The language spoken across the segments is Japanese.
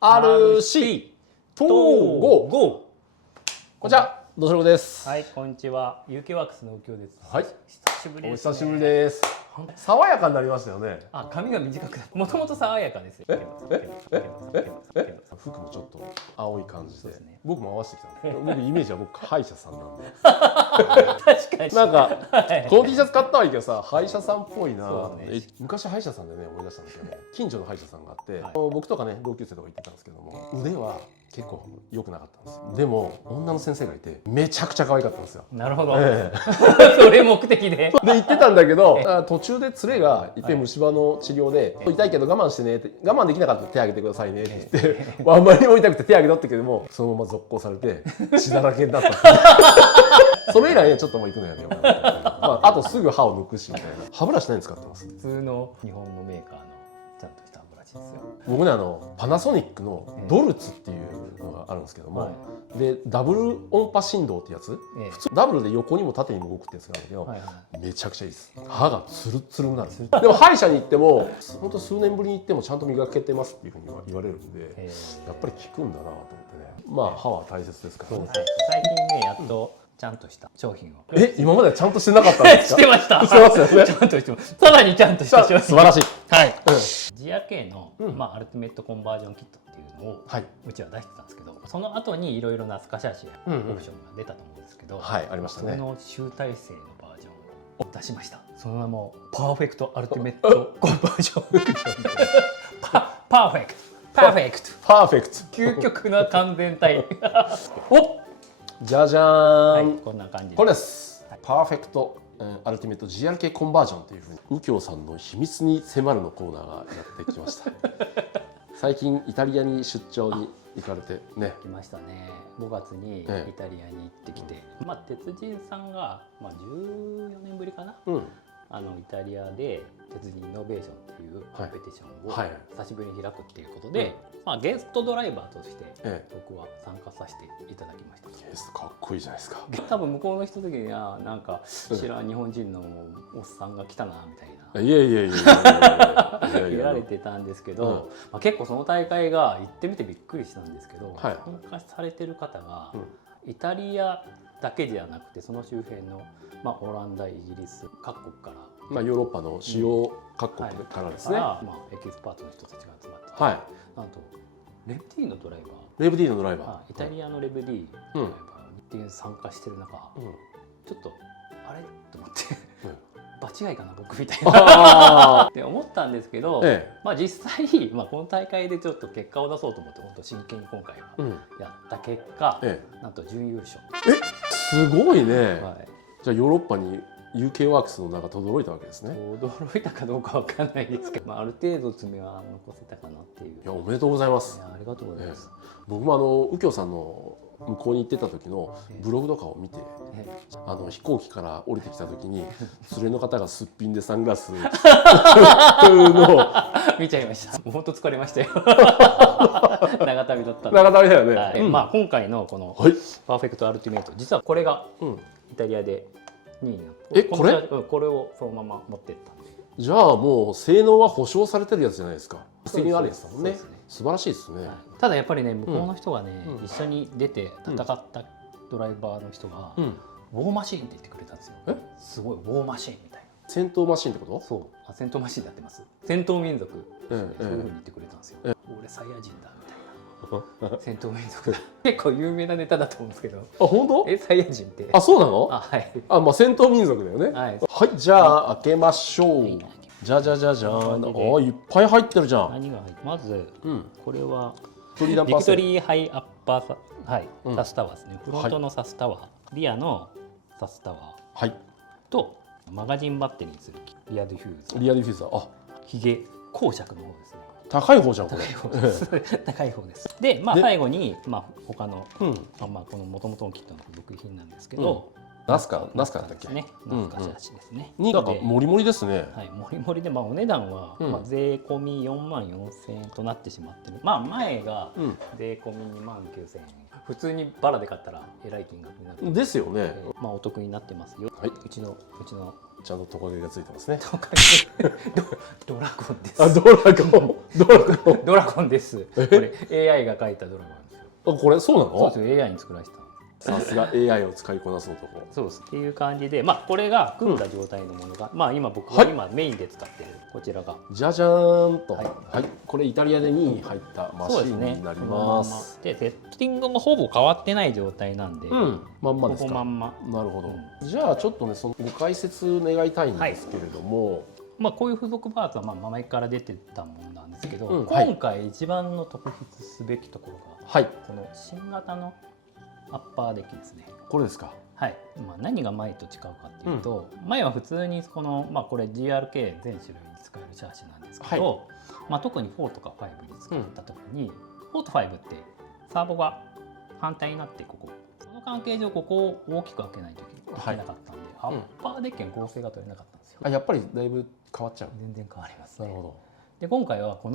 RC 統合。こんにちは、どうしろです。はい、こんにちは。UK ワークスの右京です。はい、久しぶりです、ね。お久しぶりです。爽やかになりましたよね。あ、髪が短くなる。もともと爽やかですよ。服もちょっと青い感じで。僕も合わせてきたんで。僕イメージは歯医者さんなんで。確かに。なんかこの T シャツ買ったはいいけどさ、歯医者さんっぽいな。昔歯医者さんでね思い出したんですけどね。近所の歯医者さんがあって、僕とかね同級生とか行ってたんですけども、腕は結構良くなかったんですよ。でも女の先生がいてめちゃくちゃ可愛かったんですよ。なるほど。それ目的で言ってたんだけど、途中で連れがいて虫歯の治療で痛いけど我慢してねって、我慢できなかったら手挙げてくださいねって言ってあんまりにも痛くて手挙げたってけども、そのまま続行されて血だらけになったそれ以来ねちょっともう行くのやめようかな。あとすぐ歯を抜くしみたいな。歯ブラシ何使ってます？普通の日本のメーカーのちゃんとした歯ブラシですよ。僕ねパナソニックのドルツっていうのがあるんですけども、でダブル音波振動ってやつ、普通ダブルで横にも縦にも動くってやつなんだけど、めちゃくちゃいいです。歯がツルツルになる。でも歯医者に行っても本当数年ぶりに行ってもちゃんと磨けてますっていうふうに言われるんで、やっぱり効くんだなと思ってね。まあ歯は大切ですからね。最近ねやっとちゃんとした商品を。今まではちゃんとしてなかったんですか？してました。してますよね。ちゃんとしてます。さらにちゃんとした商品。素晴らしい。はい。GRK のアルティメットコンバージョンキットっていうのをうちは出してたんですけど、その後にいろいろなスカシャーシやオプションが出たと思うんですけど、はいありましたね。その集大成のバージョンを出しました。その名もパーフェクトアルティメットコンバージョン。パーフェクト。パーフェクト。パーフェクト。究極な完全体。お、じゃじゃーん。こんな感じ。これです。パーフェクトアルティメット GRK コンバージョンというふうに右京さんの秘密に迫るのコーナーがやってきました。最近イタリアに出張に行かれてね。来ましたね。5月にイタリアに行ってきて、鉄人さんが14年ぶりかな。イタリアで鉄人イノベーションっていうコンペティションを久しぶりに開くっていうことで、ゲストドライバーとして僕は参加させていただきました。ゲストかっこいいじゃないですか。多分向こうの人的にはなんか知らん日本人のおっさんが来たなみたいな。いやいやいや言われてたんですけど、結構その大会が行ってみてびっくりしたんですけど、参加されてる方がイタリアだけじゃなくてその周辺のオランダ、イギリス各国から、ヨーロッパの主要各国からですね、エキスパートの人たちが集まって、なんとレブ D のドライバー、レブ D のドライバー、イタリアのレブ D ドライバーっていう参加してる中、ちょっとあれと思って場違いかな僕みたいなって思ったんですけど、実際この大会でちょっと結果を出そうと思って本当真剣に今回はやった結果、なんと準優勝。すごいね。じゃあヨーロッパに UK ワークスの名が轟いたわけですね。驚いたかどうかわかんないですけど、ある程度爪は残せたかなっていう。いやおめでとうございます。ありがとうございます。僕も右京さんの向こうに行ってた時のブログとかを見て、飛行機から降りてきた時に連れの方がすっぴんでサングラスの見ちゃいました。もう本当疲れましたよ。長旅だったんで。長旅だよね。今回のこのパーフェクトアルティメット、実はこれがイタリアで2位になって、これをそのまま持ってったんで。じゃあもう性能は保証されてるやつじゃないですか。実績のあるやつだもんね。素晴らしいですね。ただやっぱりね、向こうの人がね、一緒に出て戦ったドライバーの人がウォーマシーンって言ってくれたんですよ。すごいウォーマシーンみたいな。戦闘マシーンってこと？そう、戦闘マシーンでやってます。戦闘民族、そういうふうに言ってくれたんですよ。俺サイヤ人だみたいな。戦闘民族だ。結構有名なネタだと思うんですけど。本当？サイヤ人って。そうなの？はい。戦闘民族だよね。はい、じゃあ開けましょう。じゃじゃじゃじゃーん。いっぱい入ってるじゃん。何が入って？まずこれはビクトリーハイアッパーサスタワーですね。フロントのサスタワー、リアのサスタワーとマガジンバッテリーにするリアディフューザー。リアディフューザー。ヒゲ公爵の方ですね。高い方じゃんこれ。高い方です。で最後に他のこの元々のキットの付属品なんですけど。ナスカだったっけ？ね、ナスカシャシですね。なんかモリモリですね。はい、モリモリでお値段は税込み44,000円となってしまってる。前が税込み29,000円。普通にバラで買ったらえらい金額になるですよね。まあお得になってますよ。はい、うちのちゃんとトカゲがついてますね。ドラゴンです。あ、ドラゴンです。これ AI が描いたドラゴンですよ。あ、これそうなの？そうですよ、AI に作らせた。さすが AI を使いこなす男。そうです。っていう感じで、まあこれが組んだ状態のものが、まあ今僕が今メインで使っているこちらが。じゃじゃーんと。はい。これイタリアで2位入ったマシンになります。で、セッティングもほぼ変わってない状態なんで、まんまですか。ここまんま。なるほど。じゃあちょっとね、そのご解説願いたいんですけれども、まあこういう付属パーツは前から出てたものなんですけど、今回一番の特筆すべきところが、この新型のアッパーデッキですね。これですか。はい。まあ何が前と違うかっていうと、前は普通にこのこれ GRK 全種類に使えるシャーシなんですけど、特に4とか5に使った時に、4と5ってサーボが反対になってその関係上ここを大きく開けないといけなかったんで、アッパーデッキの合成が取れなかったんですよ。やっぱりだいぶ変わっちゃう。全然変わりますね。なるほど。で今回はこ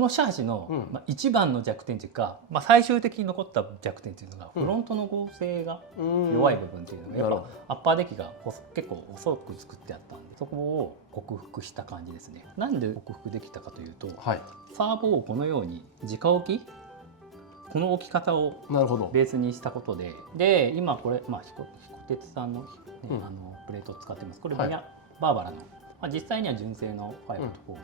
のシャーシの一番の弱点というか、最終的に残った弱点というのがフロントの合成が弱い部分というのがやっぱアッパーデッキが結構細く作ってあったんで、そこを克服した感じですね。なんで克服できたかというと、サーボをこのように直置き、この置き方をベースにしたことで、今これ彦鉄さんのプレートを使ってます。これバーバラの。実際には純正の5と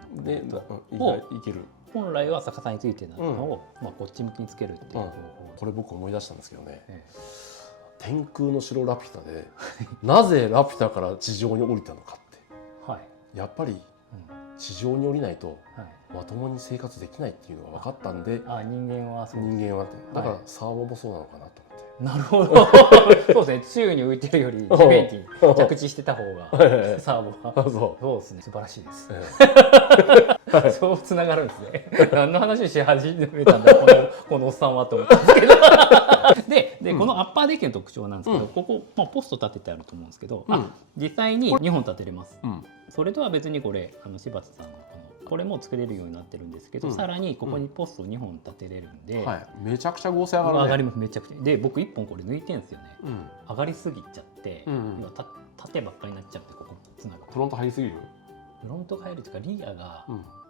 4でいける。本来は逆さについてたのをこっち向きにつけるっていう方法。これ僕思い出したんですけどね。天空の城ラピュタでなぜラピュタから地上に降りたのかって。やっぱり地上に降りないとまともに生活できないっていうのが分かったんで。人間はだからサーボもそうなのかなと。なるほど。そうですね。宙に浮いてるより地面に着地してた方がサーボはそうですね。素晴らしいです。そうつながるんですね。何の話し始めたんだこのおっさんはと思ったんですけど。でこのアッパーデッキの特徴なんですけど、ここポスト立ててあると思うんですけど、実際に2本立てれます。それとは別にこれ柴田さんがこれも作れるようになってるんですけど、さらにここにポスト2本立てれるんで、めちゃくちゃ合成上がるね。上がります。めちゃくちゃ。で僕1本これ抜いてんですよね。上がりすぎちゃって今縦ばっかりになっちゃって、ここつながる。フロント入りすぎる？フロントが入るというかリアが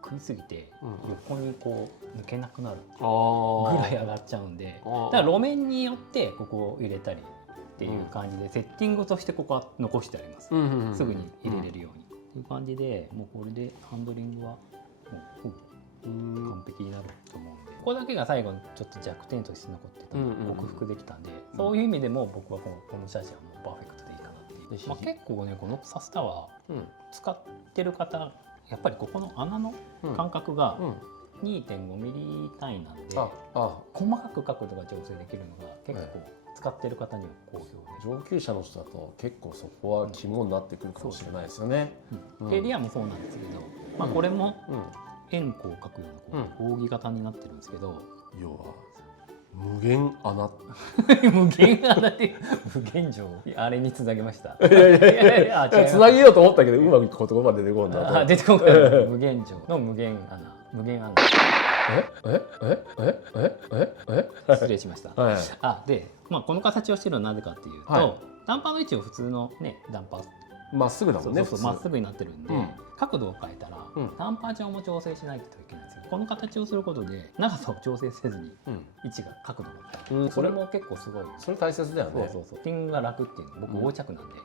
食いすぎて横に抜けなくなるぐらい上がっちゃうんで、だから路面によってここを入れたりっていう感じでセッティングとしてここは残してあります。すぐに入れれるようにっていう感じで、もうこれでハンドリングは完璧になると思うんで、ここだけが最後にちょっと弱点として残ってたので克服できたんで、そういう意味でも僕はこのシャーシはもうパーフェクトでいいかなっていう。結構ねこのサスタワー使ってる方やっぱりここの穴の間隔が 2.5 ミリ単位なんで、細かく角度が調整できるのが結構使ってる方には好評で、上級者の人だと結構そこは肝になってくるかもしれないですよね。でリアもそうなんですけど、これも円弧を描くような扇形になってるんですけど、要は無限穴無限穴で無限城あれにつなげました。つなげようと思ったけどうまく言葉出てこんだ。出てこない。無限城の無限穴、無限穴。失礼しました。でこの形をしてるのはなぜかっていうと、ダンパーの位置を普通のねダンパーまっすぐだもんね。まっすぐになってるんで、角度を変えたらダンパー上も調整しないといけないんですよ。この形をすることで長さを調整せずに位置が角度が変わる。それも結構すごい。それ大切だよね。セッティングが楽っていうの。僕横着なんでめっ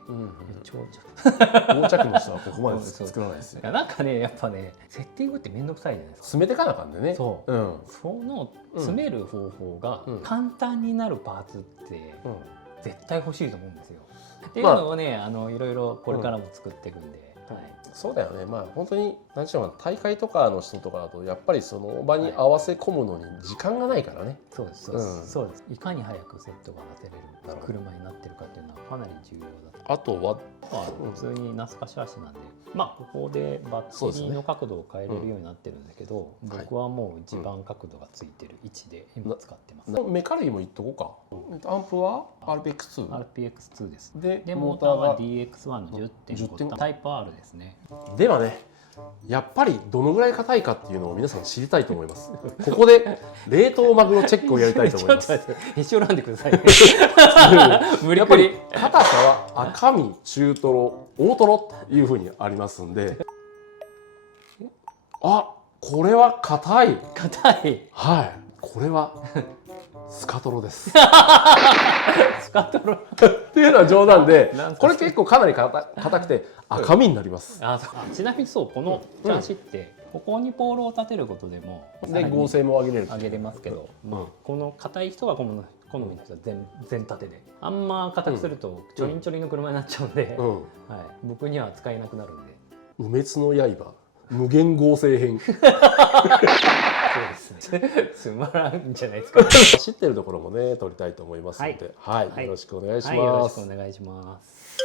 ちゃ横着の人はここまで作らないですよ。なんかねやっぱねセッティングって面倒くさいじゃないですか。詰めてかなあかんでね。その詰める方法が簡単になるパーツって絶対欲しいと思うんですよ。っていうのをねいろいろこれからも作っていくんで。そうだよね。本当に何でしょうか、大会とかの人とかだとやっぱりその場に合わせ込むのに時間がないからね。そうです。いかに早くセットが出せれる車になってるかっていうのはかなり重要だと。あとは普通にナスカシャーシなんで、ここでバッテリーの角度を変えれるようになってるんだけど、僕はもう一番角度がついてる位置で今使ってます。メカ類も言っとこうか。アンプは RPX2 です。でモーターは DX1 の 10.5 タイプ R ですね。ではね、やっぱりどのぐらい硬いかっていうのを皆さん知りたいと思います。ここで冷凍マグロチェックをやりたいと思います。ちょっと待って、一応選んでください、ね。やっぱり硬さは赤身、中トロ、大トロというふうにありますんで、あ、これは硬い。硬い。はい。これはスカトロです。スカトロっていうのは冗談で、これ結構かなり硬くて赤身になります。ちなみにそうこのチャーシって、ここにポールを立てることでもで合成も上げれますけど、この硬い人は好みの人は全立てで、あんま硬くするとちょりんちょりんの車になっちゃうんで、僕には使えなくなるんで。不滅の刃無限合成編。そうですね。つまらんじゃないですか。知ってるところもね撮りたいと思いますので、はい、よろしくお願いします。よろしくお願いします。